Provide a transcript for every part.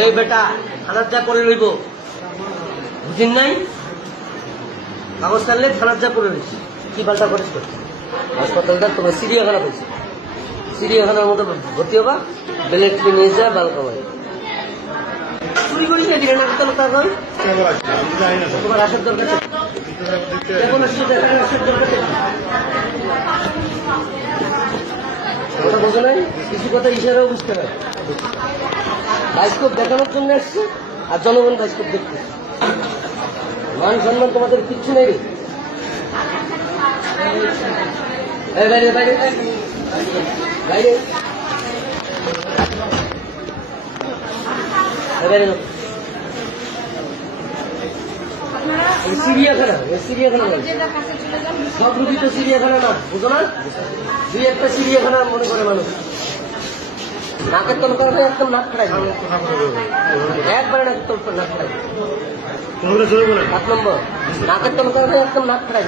এই বেটা থানার যা করে রইব বুঝিন নাই কাগজ কাটলে থানার যা করে রয়েছে কি পাল্টা করিস করছে হাসপাতালটা তোমার চিড়িয়াখানা করছে চিড়িয়াখানার মতো ভর্তি হবা বেলেট নিয়ে যা বাল কামাই চুরি করি না দিলে না তোমার আসার দরকার এখন আসার দরকার কথা বোঝো নাই কিছু কথা ইশারাও বুঝতে পারে বাস্তব দেখানোর জন্য আসছে আর জনগণ বাস্তব দেখতে মান সম্মান তোমাদের কিচ্ছু নেই বাইরে বাইরে বাইরে বাইরে চিড়িয়াখানা চিড়িয়াখানা সব রুগী তো চিড়িয়াখানা না বুঝো না দুই একটা চিড়িয়াখানা মনে করে মানুষ নাকের তল করে একদম নাক খাড়াই একবারে নাকের তল নাক খাড়াই 7 নম্বর নাকের তল করে একদম নাক খাড়াই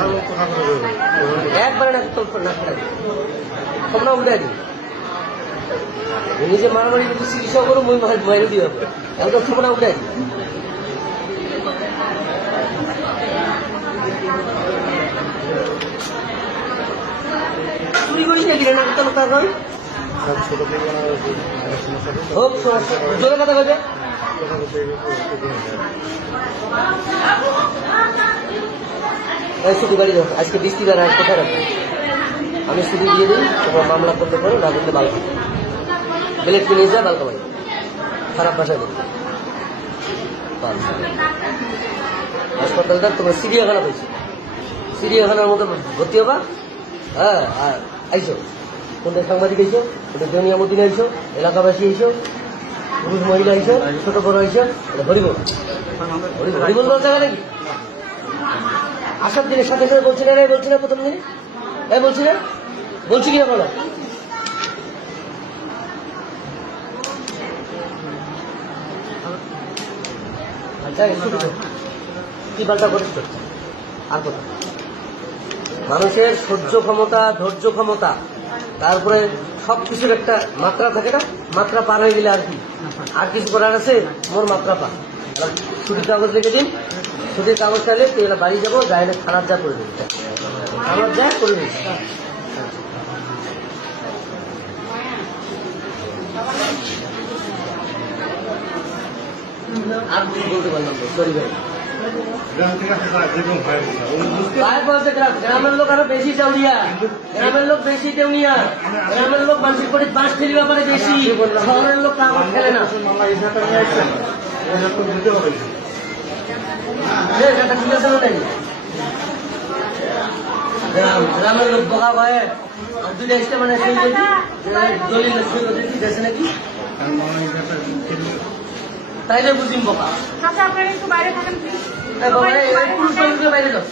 একবারে নাকের তল নাক খাড়াই তোমরা উঠে দিই নিজে মারামারি যদি চিকিৎসা করো মই মাইরে দিয়ে হবে একদম তোমরা উঠে দিই চুরি করিস নাকি নাকের তল কারণ হোক জোরে কথা বলবে ছুটি বাড়ি দাও আজকে বৃষ্টিবার আজ কোথায় রাখবো আমি ছুটি দিয়ে দিই তোমার মামলা করতে পারো না করলে বালকা বেলেট নিয়ে যা বালকা বাড়ি খারাপ ভাষায় বলবে হাসপাতালটা তোমার চিড়িয়াখানা পেয়েছি চিড়িয়াখানার মতো ভর্তি হবা হ্যাঁ আর আইসো কোনটা সাংবাদিক আইসো কোনটা জমিয়া মদিনা আইসো এলাকাবাসী আইসো পুরুষ মহিলা আইসো ছোট বড় আইসো হরিবল হরিবল বলতে গেলে নাকি আসার দিনের সাথে সাথে বলছি না রে বলছি না প্রথম দিনে বলছি না বলছি কিনা বলো আচ্ছা কি পাল্টা করিস করছে আর কথা মানুষের সহ্য ক্ষমতা ধৈর্য ক্ষমতা তারপরে সবকিছুর একটা মাত্রা থাকে না মাত্রা পার হয়ে গেলে আর কিছু করার আছে মোর মাত্রা পা ছুটির কাগজ রেখে দিন ছুটির কাগজ চাইলে তুই এরা বাড়ি যাবো যাই না খারাপ যা করে দিন খারাপ যা করে দিন আর কিছু বলতে পারলাম সরি ভাই গ্রামের লোক আরো বেশি চাউলিয়া গ্রামের লোক বেশি দেউনিয়া গ্রামের লোক মানসিক করে বাঁশ ফেলি ব্যাপারে বেশি শহরের লোক কাগজ খেলে না গ্রামের লোক বোকা ভয়ে দুইটা ইস্টে মানে দলিল দেশে নাকি তাইলে বুঝিম বোকা বাইরে যাও